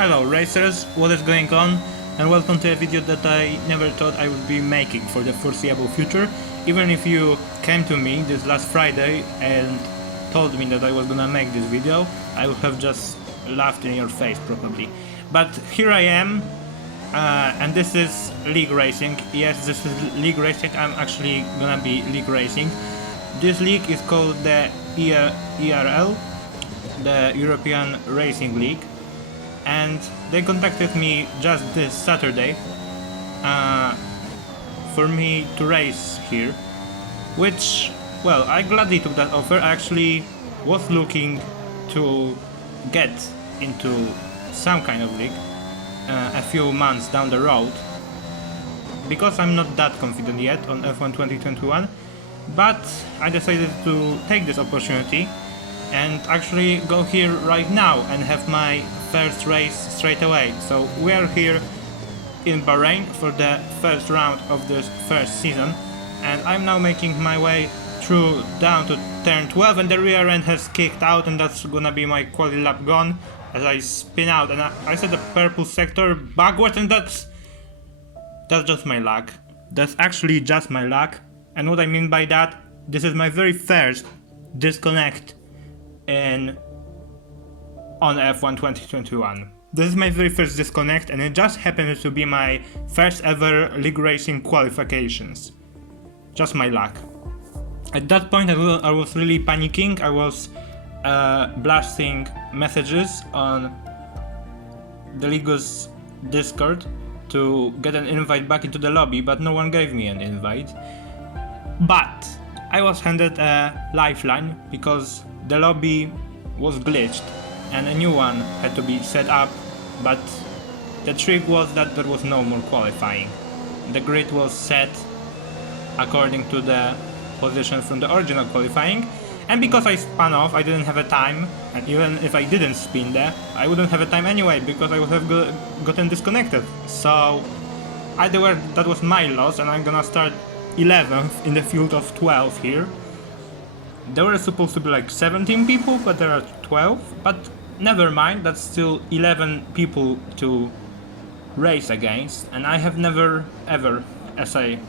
Hello racers, what is going on? And welcome to a video that I never thought I would be making for the foreseeable future. Even if you came to me this last Friday and told me that I was gonna make this video, I would have just laughed in your face probably. But here I am, and this is League Racing. Yes, this is League Racing. I'm actually gonna be League Racing. This league is called the ERL, the European Racing League, and they contacted me just this Saturday for me to race here, which, well, I gladly took that offer. I actually was looking to get into some kind of league a few months down the road, because I'm not that confident yet on F1 2021, but I decided to take this opportunity and actually go here right now and have my first race straight away. So we are here in Bahrain for the first round of this first season, and I'm now making my way through down to turn 12, and the rear end has kicked out, and that's gonna be my quali lap gone as I spin out, and I set the purple sector backwards, and that's just my luck. That's actually just my luck. And what I mean by that, this is my very first disconnect on F1 2021. This is my very first disconnect, and it just happened to be my first ever League Racing qualifications. Just my luck. At that point I was really panicking. I was blasting messages on the League's Discord to get an invite back into the lobby, but no one gave me an invite. But I was handed a lifeline because the lobby was glitched and a new one had to be set up, but the trick was that there was no more qualifying. The grid was set according to the position from the original qualifying, and because I spun off, I didn't have a time, and even if I didn't spin there, I wouldn't have a time anyway because I would have gotten disconnected. So either way, that was my loss, and I'm gonna start 11th in the field of 12 here. There were supposed to be like 17 people, but there are 12, but never mind, that's still 11 people to race against, and I have never ever, as I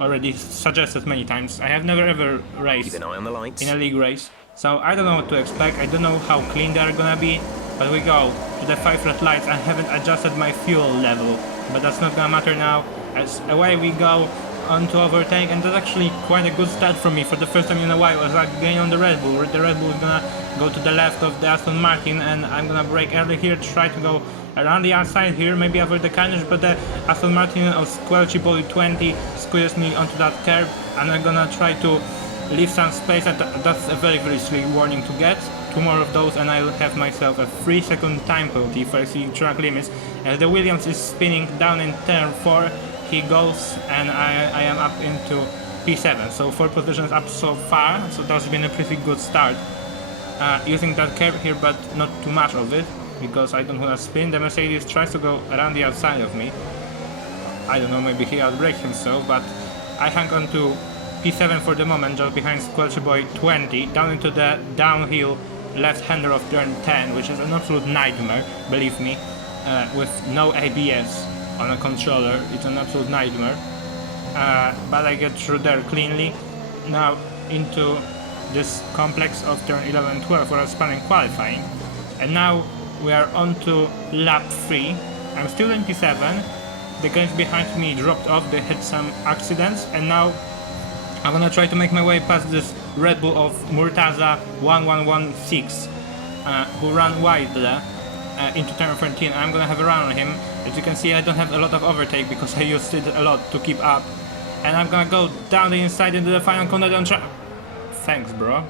already suggested many times, I have never ever raced in a league race, so I don't know what to expect. I don't know how clean they are gonna be, but we go to the 5 red lights. I haven't adjusted my fuel level, but that's not gonna matter now, as away we go on to overtake, and that's actually quite a good start for me for the first time in a while as I gain on the Red Bull. The Red Bull is gonna go to the left of the Aston Martin, and I'm gonna brake early here, try to go around the outside here, maybe avoid the carnage, but the Aston Martin of Squelchy 20 squeezes me onto that curb, and I'm gonna try to leave some space, and that's a very silly warning to get. 2 more of those and I'll have myself a 3-second time penalty for exceeding track limits. As the Williams is spinning down in turn 4, he goes, and I am up into P7, so 4 positions up so far, so that's been a pretty good start. Using that curb here, but not too much of it, because I don't want to spin. The Mercedes tries to go around the outside of me. I don't know, maybe he outbraked himself, but I hang on to P7 for the moment, just behind Squelchy Boy 20, down into the downhill left-hander of turn 10, which is an absolute nightmare, believe me, with no ABS on a controller. It's an absolute nightmare, but I get through there cleanly. Now into this complex of turn 11 and 12 where I'm spanning qualifying, and now we are on to lap 3. I'm still in P7. The guys behind me dropped off, they had some accidents, and now I'm gonna try to make my way past this Red Bull of Murtaza 1116 who ran wide there into turn 13. I'm gonna have a run on him. As you can see, I don't have a lot of overtake because I used it a lot to keep up, and I'm gonna go down the inside into the final corner. Don't try. Thanks, bro.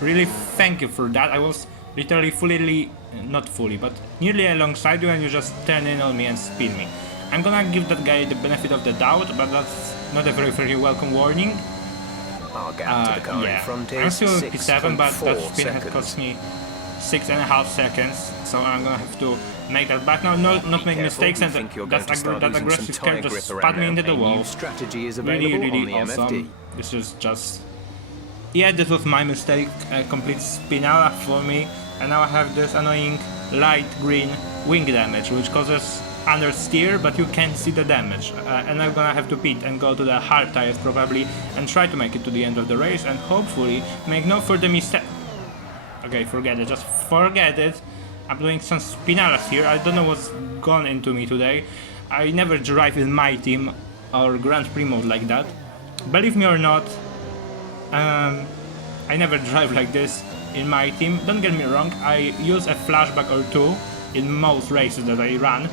Really, thank you for that. I was literally not fully, but nearly alongside you, and you just turn in on me and spin me. I'm gonna give that guy the benefit of the doubt, but that's not a very welcome warning. Our gap to the car in front is I'm still in P7, but that spin seconds. has cost me 6.5 seconds, so I'm gonna have to make that back now. Not make mistakes, and that aggressive curve just spat me into the wall. Strategy is available Really on the awesome. MFD. This is just... Yeah, this was my mistake, a complete spin out for me, and now I have this annoying light green wing damage, which causes understeer, but you can't see the damage. And I'm gonna have to pit and go to the hard tires probably and try to make it to the end of the race and hopefully make no further mistake. Okay, forget it, just forget it. I'm doing some spinalas here. I don't know what's gone into me today. I never drive in my team or Grand Prix mode like that. Believe me or not, I never drive like this in my team. Don't get me wrong, I use a flashback or two in most races that I run,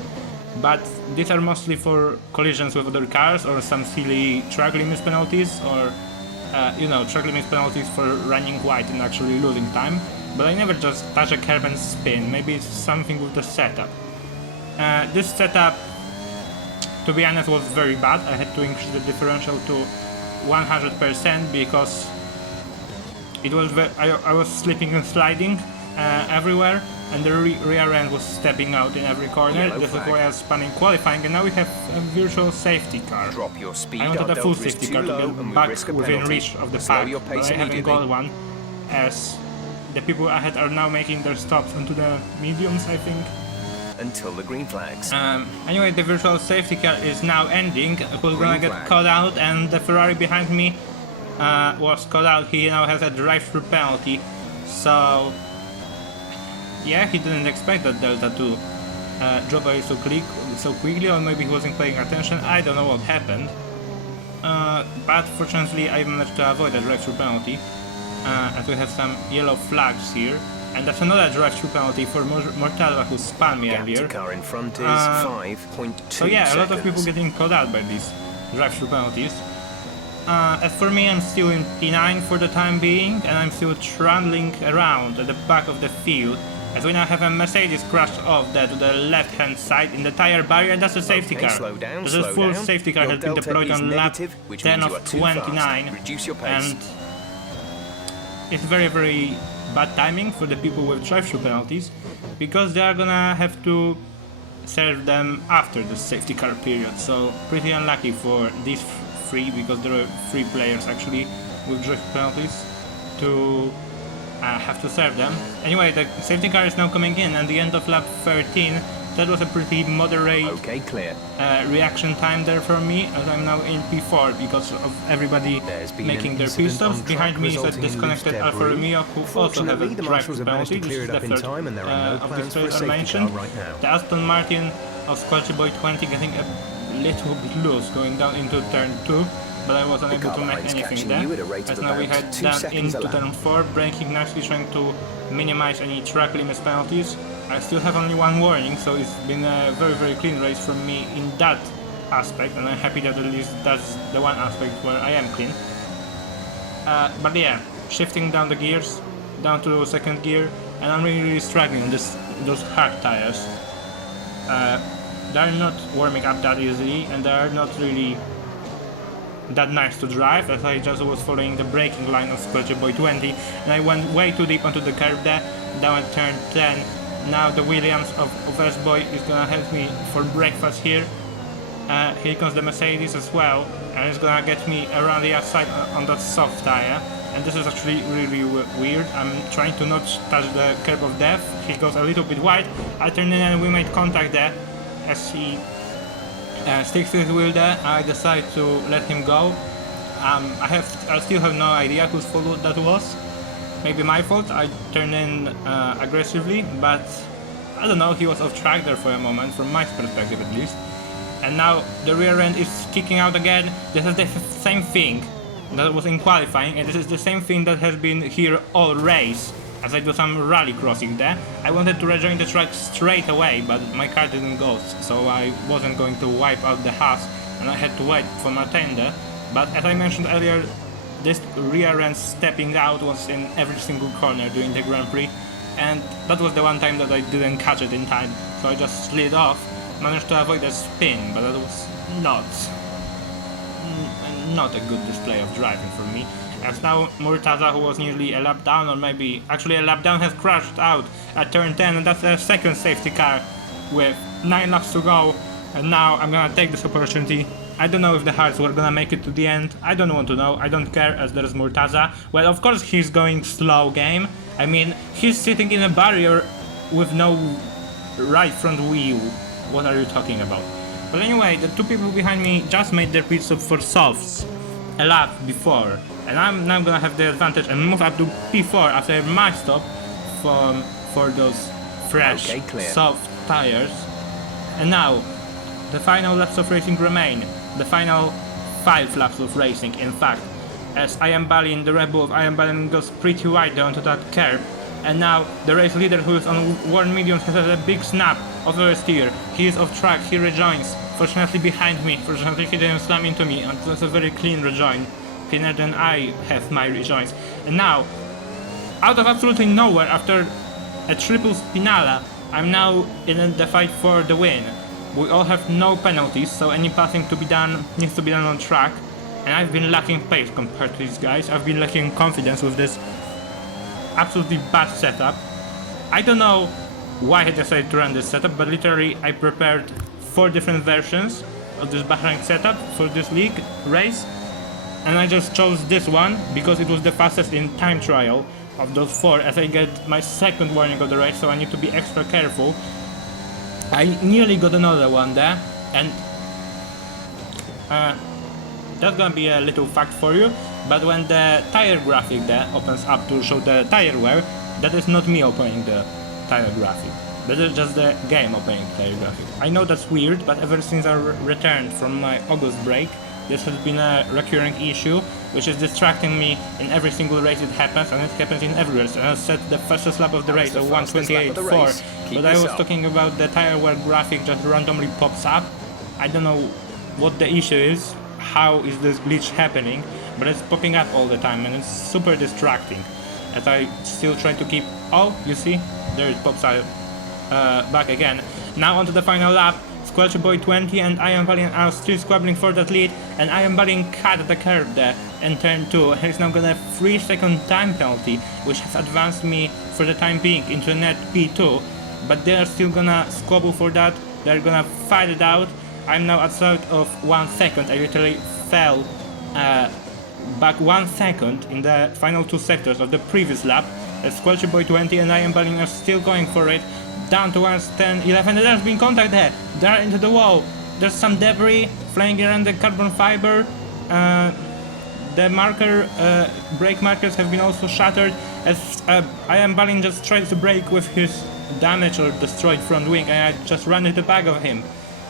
but these are mostly for collisions with other cars or some silly track limits penalties or you know, track limits penalties for running wide and actually losing time. But I never just touch a curb and spin. Maybe it's something with the setup. This setup, to be honest, was very bad. I had to increase the differential to 100% because it was I was slipping and sliding everywhere, and the rear end was stepping out in every corner. Yellow This is flag. why I was spamming qualifying, and now we have a virtual safety car. Drop your speed. I wanted our a full delta is safety too car to low get and we back risk a within penalty. reach of the Slow pack, your but pace I haven't immediately. got one, as the people ahead are now making their stops onto the mediums, I think. Until the green flags. Anyway, the virtual safety car is now ending. Who's gonna Green get flag. caught out, and the Ferrari behind me was caught out. He now has a drive-through penalty. So, yeah, he didn't expect that Delta to drop away so quickly, or maybe he wasn't paying attention. I don't know what happened. But fortunately, I managed to avoid a drive-through penalty, as we have some yellow flags here. And that's another drive-through penalty for Mortala, who spun me Gap to earlier. car in front is 5.2 So yeah, a lot of people seconds. getting caught out by these drive-through penalties. As for me, I'm still in P9 for the time being, and I'm still trundling around at the back of the field, as we now have a Mercedes crashed off there to the left-hand side in the tire barrier, and that's a safety Okay, car. slow down, This slow is full down. safety car Your has been delta deployed is on lap negative, which 10 means you of are too fast. 29, Reduce your pace. and it's very, very bad timing for the people with drive-through penalties, because they are gonna have to serve them after the safety car period. So pretty unlucky for these three, because there are 3 players actually with drive penalties to have to serve them. Anyway, the safety car is now coming in, and the end of lap 13. That was a pretty moderate Okay, clear. reaction time there for me, as I'm now in P4 because of everybody There's been making an their pit incident stops. on Behind track me is a resulting in disconnected loose Alfa debris. Romeo, who also have a Fortunately, the drive marshals have managed penalty. to clear This it is up the in third time, and there are no of plans these for a players I safety car mentioned. right now. The Aston Martin of Squelchy Boy 20 getting a little bit loose going down into turn 2, but I was unable car to make behind is anything catching there. you at a rate As of now we about head 2 down seconds into a lap. turn 4, braking nicely, trying to minimize any track limits penalties. I still have only one warning, so it's been a very, very clean race from me in that aspect, and I'm happy that at least that's the one aspect where I am clean. But yeah, shifting down the gears, down to second gear, and I'm really, really struggling on those hard tires. They're not warming up that easily, and they're not really that nice to drive, as I just was following the braking line of Squelchy Boy 20, and I went way too deep onto the curve there, down at turn 10. Now the Williams of S-Boy is gonna help me for breakfast here. Here comes the Mercedes as well, and it's gonna get me around the outside on that soft tire. And this is actually really weird. I'm trying to not touch the curb of death. He goes a little bit wide. I turn in and we made contact there. As he sticks to his wheel there, I decide to let him go. I still have no idea whose fault that was. Maybe my fault. I turned in aggressively, but I don't know. He was off track there for a moment, from my perspective at least. And now the rear end is kicking out again. This is the same thing that was in qualifying, and this is the same thing that has been here all race. As I do some rally crossing there, I wanted to rejoin the track straight away, but my car didn't go, so I wasn't going to wipe out the Haas, and I had to wait for Martin there. But as I mentioned earlier, this rear end stepping out was in every single corner during the Grand Prix, and that was the one time that I didn't catch it in time, so I just slid off, managed to avoid a spin, but that was not a good display of driving for me. As now Murtaza, who was nearly a lap down, or maybe actually a lap down, has crashed out at turn 10, and that's a second safety car with 9 laps to go. And now I'm gonna take this opportunity. I don't know if the Hearts were gonna make it to the end. I don't want to know. I don't care, as there's Murtaza. Well, of course he's going slow game. I mean, he's sitting in a barrier with no right front wheel. What are you talking about? But anyway, the two people behind me just made their pit stop for softs a lap before, and I'm now gonna have the advantage and move up to P4 after my stop for those fresh, Okay, clear. soft tires. And now, the final laps of racing remain. The final 5 laps of racing, in fact, as Ian Ballin, the Red Bull of Ian Ballin, goes pretty wide onto that curb. And now the race leader, who is on 1 million, has had a big snap of oversteer. He is off track, he rejoins. Fortunately behind me, fortunately he didn't slam into me, and that's a very clean rejoin. Cleaner than I have my rejoins. And now, out of absolutely nowhere, after a triple Spinala, I'm now in the fight for the win. We all have no penalties, so any passing to be done needs to be done on track. And I've been lacking pace compared to these guys. I've been lacking confidence with this absolutely bad setup. I don't know why I decided to run this setup, but literally I prepared 4 different versions of this Bahrain setup for this league race, and I just chose this one because it was the fastest in time trial of those 4, as I get my second warning of the race, so I need to be extra careful. I nearly got another one there, and that's gonna be a little fact for you, but when the tire graphic there opens up to show the tire wear, that is not me opening the tire graphic. That is just the game opening the tire graphic. I know that's weird, but ever since I returned from my August break, this has been a recurring issue, which is distracting me in every single race it happens, and it happens in every race. And I set the fastest lap of the race at 1:28.4, but I was talking about the tire wear graphic just randomly pops up. I don't know what the issue is, how is this glitch happening, but it's popping up all the time, and it's super distracting. As I still try to keep... Oh, you see? There it pops out back again. Now onto the final lap. Squelchy Boy 20 and Ian Ballin are still squabbling for that lead, and Ian Ballin cut the curve there in turn 2, and he's now gonna have 3-second time penalty, which has advanced me for the time being into net P2, but they're still gonna squabble for that, they're gonna fight it out. I'm now outside of 1 second, I literally fell back 1 second in the final 2 sectors of the previous lap. Squelchy Boy 20 and Ian Ballin are still going for it, down towards 10, 11, and there's been contact there. They're into the wall. There's some debris flying around the carbon fiber. The marker, brake markers have been also shattered, as Ian Ballin just tried to brake with his damaged or destroyed front wing, and I just ran into the back of him.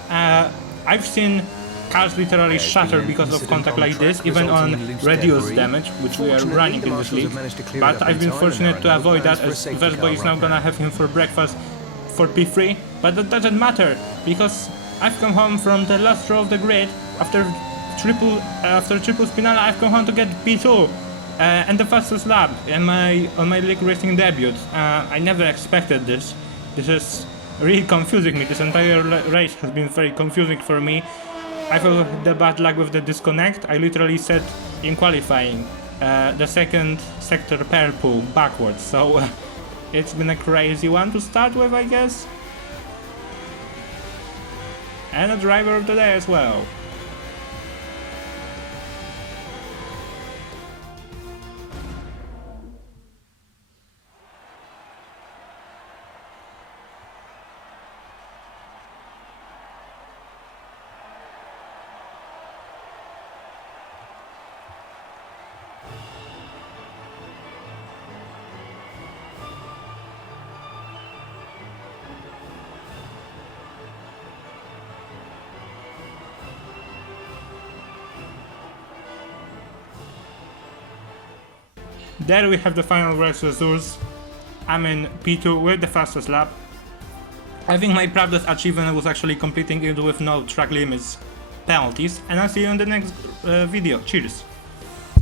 I've seen cars literally shatter because of contact like this, even on reduced damage, which we are running in this league. But I've been fortunate to avoid that, as Versboy is now gonna have him for breakfast for P3, but that doesn't matter, because I've come home from the last row of the grid after triple Spinala. I've come home to get P2 and the fastest lap on my league racing debut. I never expected this. This is really confusing me. This entire race has been very confusing for me. I felt the bad luck with the disconnect. I literally set in qualifying the second sector purple backwards, so it's been a crazy one to start with, I guess. And a driver of the day as well. There we have the final race results. I'm in P2 with the fastest lap. I think my proudest achievement was actually completing it with no track limits penalties, and I'll see you in the next video. Cheers!